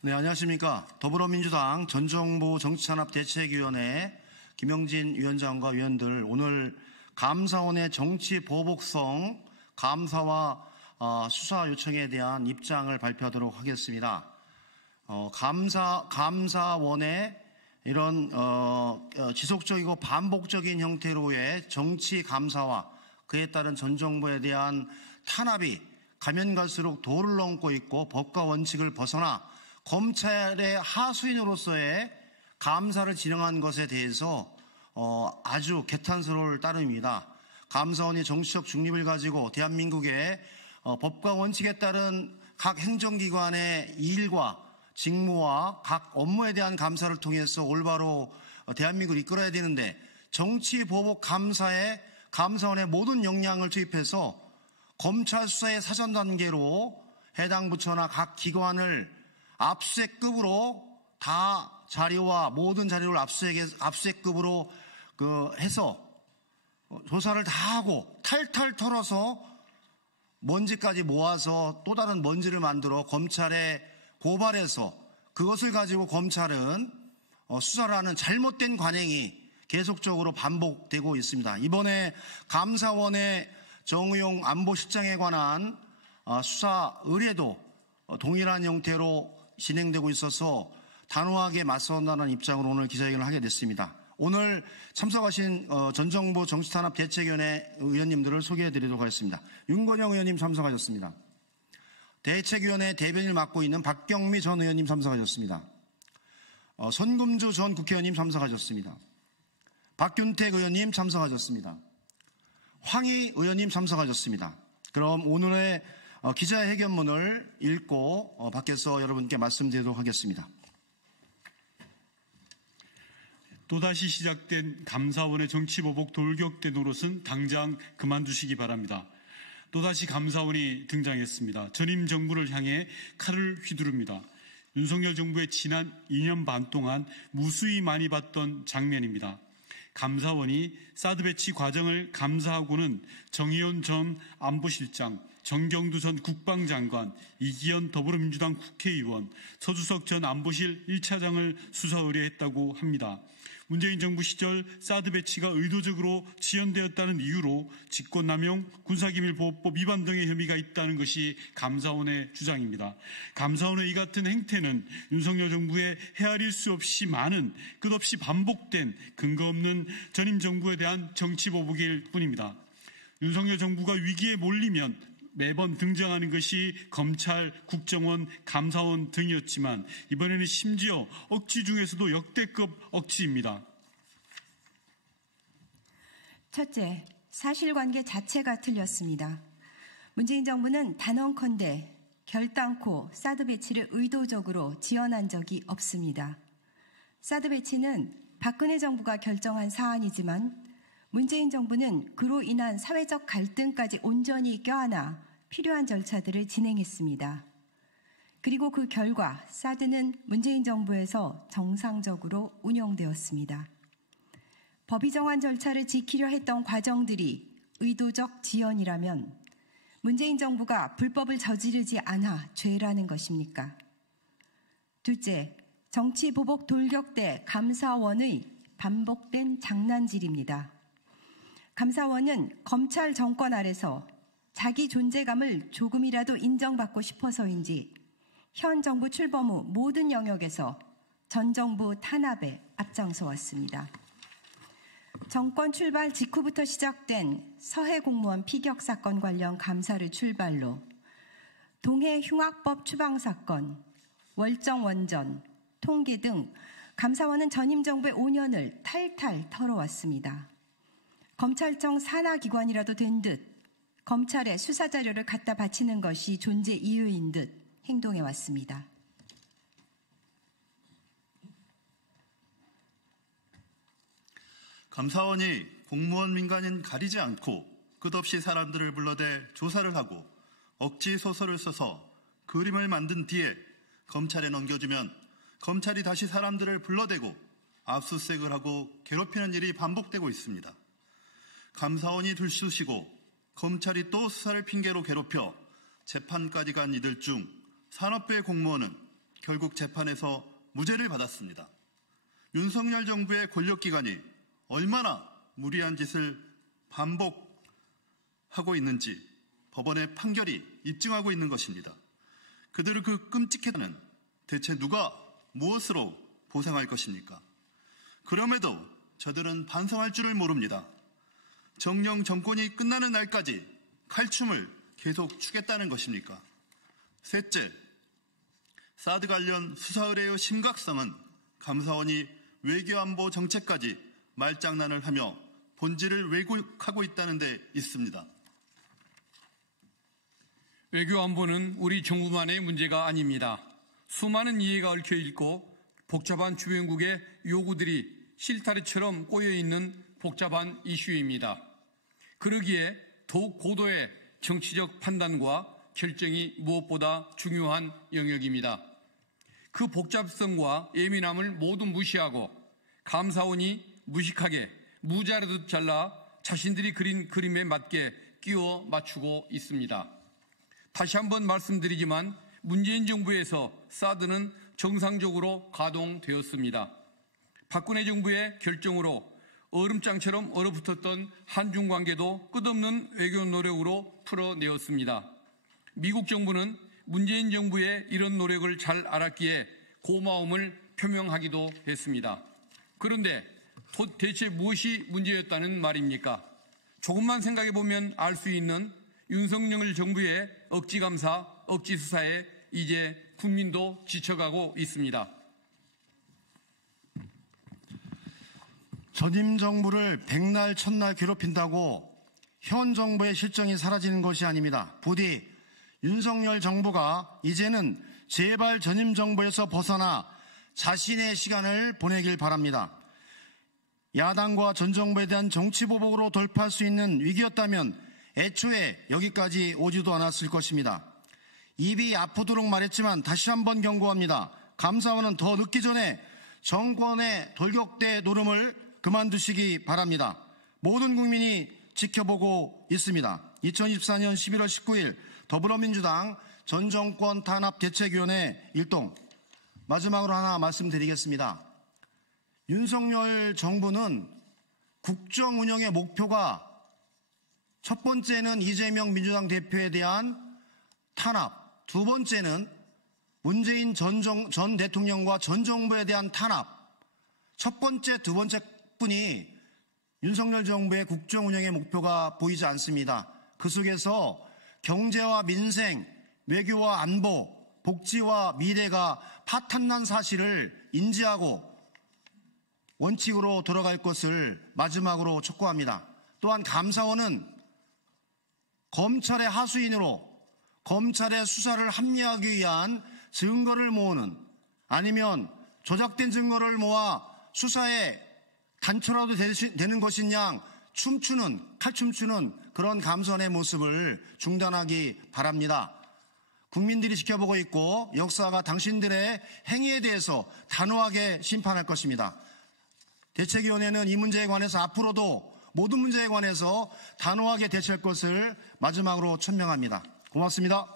네, 안녕하십니까. 더불어민주당 전정부정치산업대책위원회 김영진 위원장과 위원들, 오늘 감사원의 정치 보복성 감사와 수사 요청에 대한 입장을 발표하도록 하겠습니다. 감사원의 이런 지속적이고 반복적인 형태로의 정치 감사와 그에 따른 전 정부에 대한 탄압이 가면 갈수록 도를 넘고 있고 법과 원칙을 벗어나 검찰의 하수인으로서의 감사를 진행한 것에 대해서 아주 개탄스러울 따름입니다. 감사원이 정치적 중립을 가지고 대한민국의 법과 원칙에 따른 각 행정기관의 일과 직무와 각 업무에 대한 감사를 통해서 올바로 대한민국을 이끌어야 되는데, 정치 보복 감사에 감사원의 모든 역량을 투입해서 검찰 수사의 사전 단계로 해당 부처나 각 기관을 압수수색급으로 다 자료와 모든 자료를 압수수색급으로 해서 조사를 다 하고 탈탈 털어서 먼지까지 모아서 또 다른 먼지를 만들어 검찰에 고발해서 그것을 가지고 검찰은 수사를 하는 잘못된 관행이 계속적으로 반복되고 있습니다. 이번에 감사원의 정의용 안보실장에 관한 수사 의뢰도 동일한 형태로 진행되고 있어서 단호하게 맞서온다는 입장으로 오늘 기자회견을 하게 됐습니다. 오늘 참석하신 전정부 정치탄압대책위원회 의원님들을 소개해드리도록 하겠습니다. 윤건영 의원님 참석하셨습니다. 대책위원회 대변인을 맡고 있는 박경미 전 의원님 참석하셨습니다. 손금주 전 국회의원님 참석하셨습니다. 박균택 의원님 참석하셨습니다. 황희 의원님 참석하셨습니다. 그럼 오늘의 기자회견문을 읽고 밖에서 여러분께 말씀드리도록 하겠습니다. 또다시 시작된 감사원의 정치보복 돌격대 노릇은 당장 그만두시기 바랍니다. 또다시 감사원이 등장했습니다. 전임 정부를 향해 칼을 휘두릅니다. 윤석열 정부의 지난 2년 반 동안 무수히 많이 봤던 장면입니다. 감사원이 사드 배치 과정을 감사하고는 정의원 전 안보실장, 정경두 전 국방장관, 이기현 더불어민주당 국회의원, 서주석 전 안보실 1차장을 수사 의뢰했다고 합니다. 문재인 정부 시절 사드 배치가 의도적으로 지연되었다는 이유로 직권남용, 군사기밀보호법 위반 등의 혐의가 있다는 것이 감사원의 주장입니다. 감사원의 이 같은 행태는 윤석열 정부의 헤아릴 수 없이 많은, 끝없이 반복된 근거 없는 전임 정부에 대한 정치보복일 뿐입니다. 윤석열 정부가 위기에 몰리면 매번 등장하는 것이 검찰, 국정원, 감사원 등이었지만 이번에는 심지어 억지 중에서도 역대급 억지입니다. 첫째, 사실관계 자체가 틀렸습니다. 문재인 정부는 단언컨대 결단코 사드 배치를 의도적으로 지연한 적이 없습니다. 사드 배치는 박근혜 정부가 결정한 사안이지만 문재인 정부는 그로 인한 사회적 갈등까지 온전히 껴안아 필요한 절차들을 진행했습니다. 그리고 그 결과 사드는 문재인 정부에서 정상적으로 운영되었습니다. 법이 정한 절차를 지키려 했던 과정들이 의도적 지연이라면 문재인 정부가 불법을 저지르지 않아 죄라는 것입니까? 둘째, 정치보복 돌격대 감사원의 반복된 장난질입니다. 감사원은 검찰 정권 아래서 자기 존재감을 조금이라도 인정받고 싶어서인지 현 정부 출범 후 모든 영역에서 전 정부 탄압에 앞장서 왔습니다. 정권 출발 직후부터 시작된 서해 공무원 피격 사건 관련 감사를 출발로 동해 흉악법 추방 사건, 월정 원전, 통계 등 감사원은 전임 정부의 5년을 탈탈 털어왔습니다. 검찰청 산하기관이라도 된 듯 검찰에 수사자료를 갖다 바치는 것이 존재 이유인 듯 행동해왔습니다. 감사원이 공무원 민간인 가리지 않고 끝없이 사람들을 불러대 조사를 하고 억지 소설을 써서 그림을 만든 뒤에 검찰에 넘겨주면 검찰이 다시 사람들을 불러대고 압수수색을 하고 괴롭히는 일이 반복되고 있습니다. 감사원이 들쑤시고 검찰이 또 수사를 핑계로 괴롭혀 재판까지 간 이들 중 산업부의 공무원은 결국 재판에서 무죄를 받았습니다. 윤석열 정부의 권력기관이 얼마나 무리한 짓을 반복하고 있는지 법원의 판결이 입증하고 있는 것입니다. 그들의 그 끔찍했다는 대체 누가 무엇으로 보상할 것입니까? 그럼에도 저들은 반성할 줄을 모릅니다. 정령 정권이 끝나는 날까지 칼춤을 계속 추겠다는 것입니까? 셋째, 사드 관련 수사 의뢰의 심각성은 감사원이 외교안보 정책까지 말장난을 하며 본질을 왜곡하고 있다는 데 있습니다. 외교안보는 우리 정부만의 문제가 아닙니다. 수많은 이해가 얽혀 있고 복잡한 주변국의 요구들이 실타래처럼 꼬여있는 복잡한 이슈입니다. 그러기에 더욱 고도의 정치적 판단과 결정이 무엇보다 중요한 영역입니다. 그 복잡성과 예민함을 모두 무시하고 감사원이 무식하게 무자르듯 잘라 자신들이 그린 그림에 맞게 끼워 맞추고 있습니다. 다시 한번 말씀드리지만 문재인 정부에서 사드는 정상적으로 가동되었습니다. 박근혜 정부의 결정으로 얼음장처럼 얼어붙었던 한중 관계도 끝없는 외교 노력으로 풀어내었습니다. 미국 정부는 문재인 정부의 이런 노력을 잘 알았기에 고마움을 표명하기도 했습니다. 그런데 대체 무엇이 문제였다는 말입니까? 조금만 생각해보면 알 수 있는 윤석열 정부의 억지감사, 억지수사에 이제 국민도 지쳐가고 있습니다. 전임 정부를 백날 첫날 괴롭힌다고 현 정부의 실정이 사라지는 것이 아닙니다. 부디 윤석열 정부가 이제는 제발 전임 정부에서 벗어나 자신의 시간을 보내길 바랍니다. 야당과 전 정부에 대한 정치보복으로 돌파할 수 있는 위기였다면 애초에 여기까지 오지도 않았을 것입니다. 입이 아프도록 말했지만 다시 한번 경고합니다. 감사원은 더 늦기 전에 정권의 돌격대 노름을 그만두시기 바랍니다. 모든 국민이 지켜보고 있습니다. 2024년 11월 19일 더불어민주당 전 정권 탄압 대책위원회 일동, 마지막으로 하나 말씀드리겠습니다. 윤석열 정부는 국정 운영의 목표가 첫 번째는 이재명 민주당 대표에 대한 탄압, 두 번째는 문재인 전 대통령과 전 정부에 대한 탄압, 첫 번째, 두 번째 뿐이 윤석열 정부의 국정 운영의 목표가 보이지 않습니다. 그 속에서 경제와 민생, 외교와 안보, 복지와 미래가 파탄난 사실을 인지하고 원칙으로 돌아갈 것을 마지막으로 촉구합니다. 또한 감사원은 검찰의 하수인으로 검찰의 수사를 합리화하기 위한 증거를 모으는, 아니면 조작된 증거를 모아 수사에 단초라도 되는 것인 양 칼춤추는 그런 감사원의 모습을 중단하기 바랍니다. 국민들이 지켜보고 있고 역사가 당신들의 행위에 대해서 단호하게 심판할 것입니다. 대책위원회는 이 문제에 관해서 앞으로도 모든 문제에 관해서 단호하게 대처할 것을 마지막으로 천명합니다. 고맙습니다.